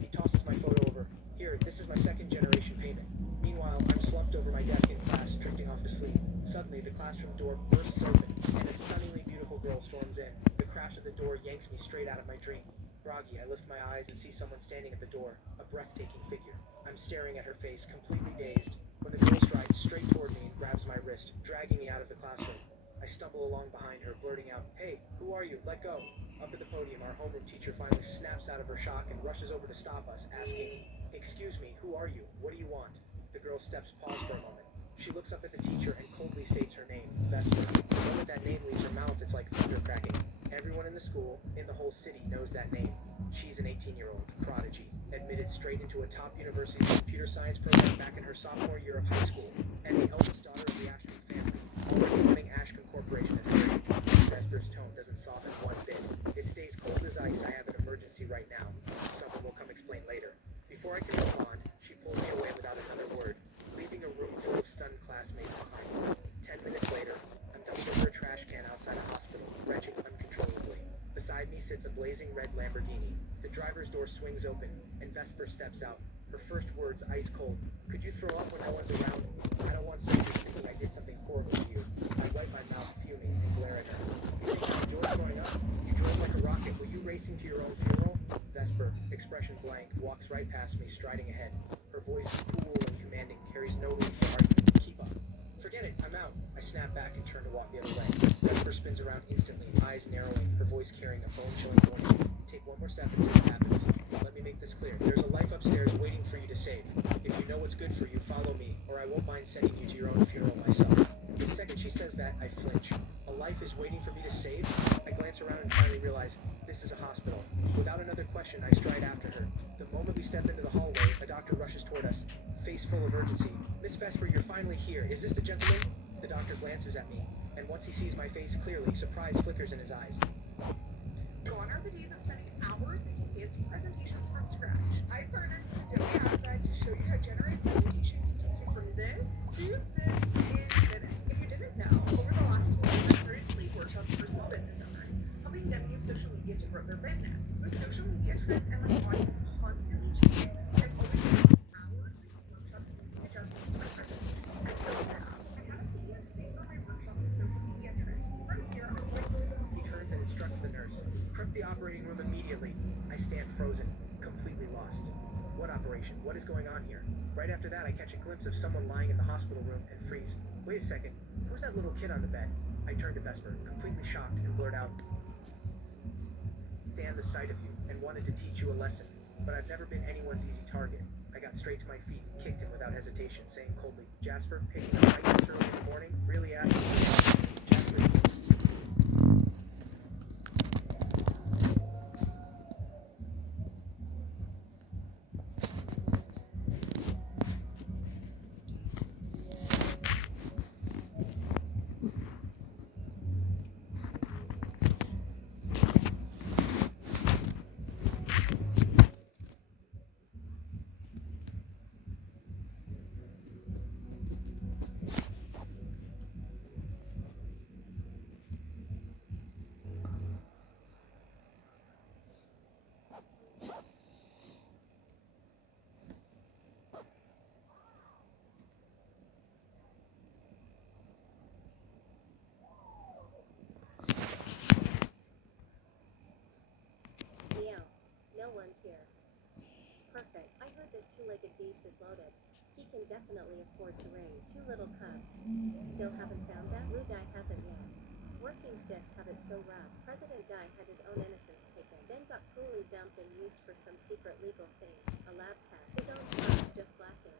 He tosses my photo over. Here, this is my second generation payment. Meanwhile, I'm slumped over my desk in class, drifting off to sleep. Suddenly, the classroom door bursts open, and a stunningly beautiful girl storms in. The crash of the door yanks me straight out of my dream. Groggy, I lift my eyes and see someone standing at the door, a breathtaking figure. I'm staring at her face, completely dazed, when the girl strides straight toward me and grabs my wrist, dragging me out of the classroom. I stumble along behind her, blurting out, "Hey, who are you? Let go." Up at the podium, our homeroom teacher finally snaps out of her shock and rushes over to stop us, asking, "Excuse me, who are you? What do you want?" The girl steps pause for a moment. She looks up at the teacher and coldly states her name, Vesper. The moment that name leaves her mouth, it's like thunder cracking. Everyone in the school, in the whole city, knows that name. She's an 18-year-old prodigy, admitted straight into a top university's computer science program back in her sophomore year of high school, and the eldest daughter of the Ashton family, already running Ashcom Corporation at her age. Vesper's tone doesn't soften one bit. It stays cold as ice. "I have an emergency right now. Someone will come explain later." Before I can respond, she pulls me away without another word, leaving a room full of stunned classmates behind. 10 minutes later, I'm dumped over a trash can outside a hospital, retching uncontrollably. Beside me sits a blazing red Lamborghini. The driver's door swings open, and Vesper steps out. Her first words ice cold. "Could you throw up when no one's around? I don't want strangers thinking I did something horrible to you." I wipe my mouth, fuming, and glare at her. "You think you enjoyed growing up? You drove like a rocket. Were you racing to your own funeral?" Vesper, expression blank, walks right past me, striding ahead. Her voice, cool and commanding, carries no room for argument. "Keep up." "Forget it, I'm out." I snap back and turn to walk the other way. Vesper spins around instantly, eyes narrowing, her voice carrying a bone-chilling warning. "Take one more step and see what happens. Let me make this clear. There's a life upstairs waiting for you to save. If you know what's good for you, follow me, or I won't mind sending you to your own funeral myself." The second she says that, I flinch. A life is waiting for me to save? I glance around and finally realize this is a hospital. Without another question, I stride after her. The moment we step into the hallway, a doctor rushes toward us, face full of urgency. "Miss Vesper, you're finally here. Is this the gentleman?" The doctor glances at me, and once he sees my face clearly, surprise flickers in his eyes. Gone are the days of spending hours making fancy presentations from scratch. I partnered with Adobe Acrobat to show you how generative presentation can take you from this to this in minutes. If you didn't know, over the last 2 years, I've started to lead workshops for small business owners, helping them use social media to grow their business. With social media trends and my audience constantly changing, I've always spent hours making workshops and making adjustments to my presentation. Until now, I have a PDF space for my workshops and social media trends. From here, I'm going to He turns and instructs the nurse. "Prep the operating room immediately." I stand frozen, completely lost. What operation? What is going on here? Right after that, I catch a glimpse of someone lying in the hospital room and freeze. "Wait a second, who's that little kid on the bed?" I turn to Vesper, completely shocked, and blurt out, "Stand the sight of you, and wanted to teach you a lesson. But I've never been anyone's easy target." I got straight to my feet and kicked him without hesitation, saying coldly, "Jasper, picking up fight this early in the morning? Really asking me to help?" Jasper, Meow. No one's here. Perfect. I heard this two-legged beast is loaded. He can definitely afford to raise 2 little cubs. Still haven't found them? Blue Dye hasn't yet. Working stiffs have it so rough. President Dye had his own innocence taken, then got cruelly dumped and used for some secret legal thing, a lab test. His own charms just lacking.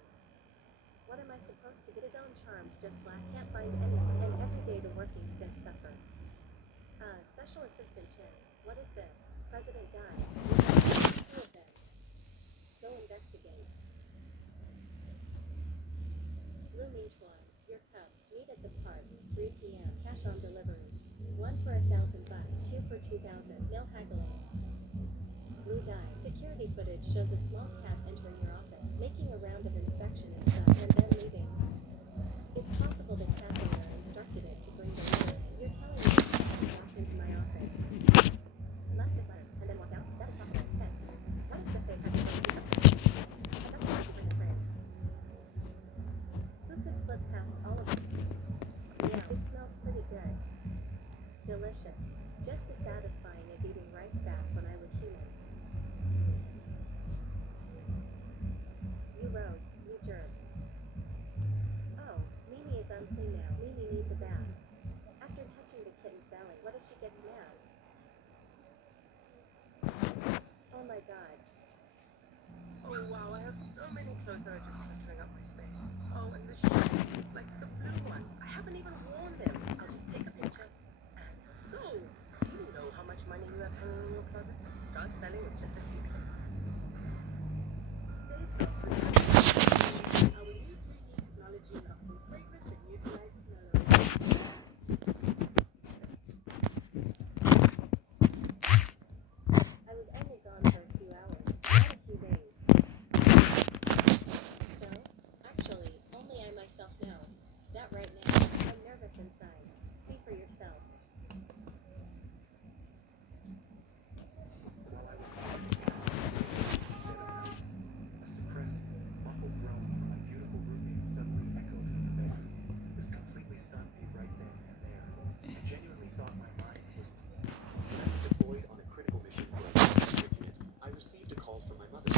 What am I supposed to do? His own charms just lack. Can't find anyone, and every day the working stiffs suffer. Special Assistant Chen, what is this? President Dye. 2 of them. Go investigate. Blue Minchuan, your cubs. Meet at the park, 3 p.m. Cash on delivery. 1 for $1,000, 2 for 2,000. No haggling. Blue Dye. Security footage shows a small cat entering your office, making a round of inspection inside, and then leaving. It's possible the cat's owner instructed it to bring the letter in. You're telling me the cat walked into my office, left this letter, and then walked out? That is possible. Then, why don't you just say cat really good. Delicious. Just as satisfying as eating rice back when I was human. You rode, you jerk. Oh, Mimi is unclean now. Mimi needs a bath. After touching the kitten's belly, what if she gets mad? Oh my god. Oh wow, I have so many clothes that are just cluttering up my space. Oh, and the shoes, like the blue ones. I haven't even worn them. I'll just take a picture and sold. You know how much money you have hanging in your closet? Start selling with just a few clicks. Stay soft with Sunny. Our new 3D technology locks in fragrance and neutralizes memory. I was only gone for a few hours, not a few days. So, actually, only I myself know. That right now, I'm nervous inside. See for yourself. While I was watching the cat in the dead of night, a suppressed, muffled groan from my beautiful roommate suddenly echoed from the bedroom. This completely stunned me right then and there. I genuinely thought my mind was. When I was deployed on a critical mission for a secret unit, I received a call from my mother.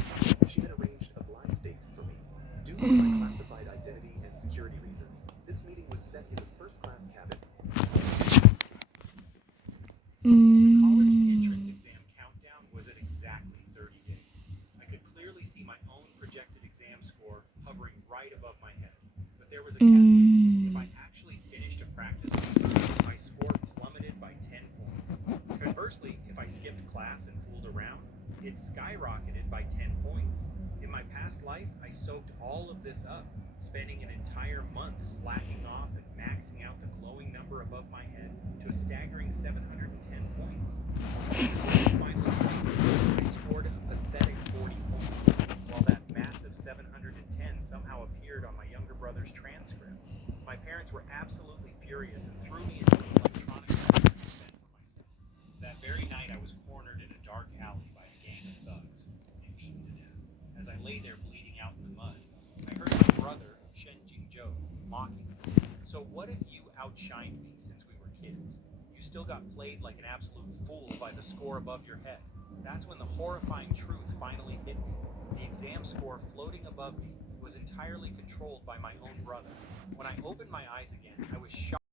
She had arranged a blind date for me. Due to my classified identity and security reasons, this meeting was set in the first-class cabin. The college entrance exam countdown was at exactly 30 days. I could clearly see my own projected exam score hovering right above my head. But there was a catch. If I actually finished a practice paper, my score plummeted by 10 points. Conversely, if I skipped class and fooled around, it skyrocketed by 10 points. In my past life, I soaked all of this up, spending an entire month slacking off and maxing out the glowing number above my head to a staggering 710 points. When the results finally came, I scored a pathetic 40 points, while that massive 710 somehow appeared on my younger brother's transcript. My parents were absolutely furious and threw me into an electronic room to fend for myself. That very night, I was cornered in a dark alley by a gang of thugs and beaten to death. As I lay there bleeding out in the mud, I heard my brother, Shen Jingzhou, mocking me. So what if you outshined me since we were kids? You still got played like an absolute fool by the score above your head. That's when the horrifying truth finally hit me. The exam score floating above me was entirely controlled by my own brother. When I opened my eyes again, I was shocked.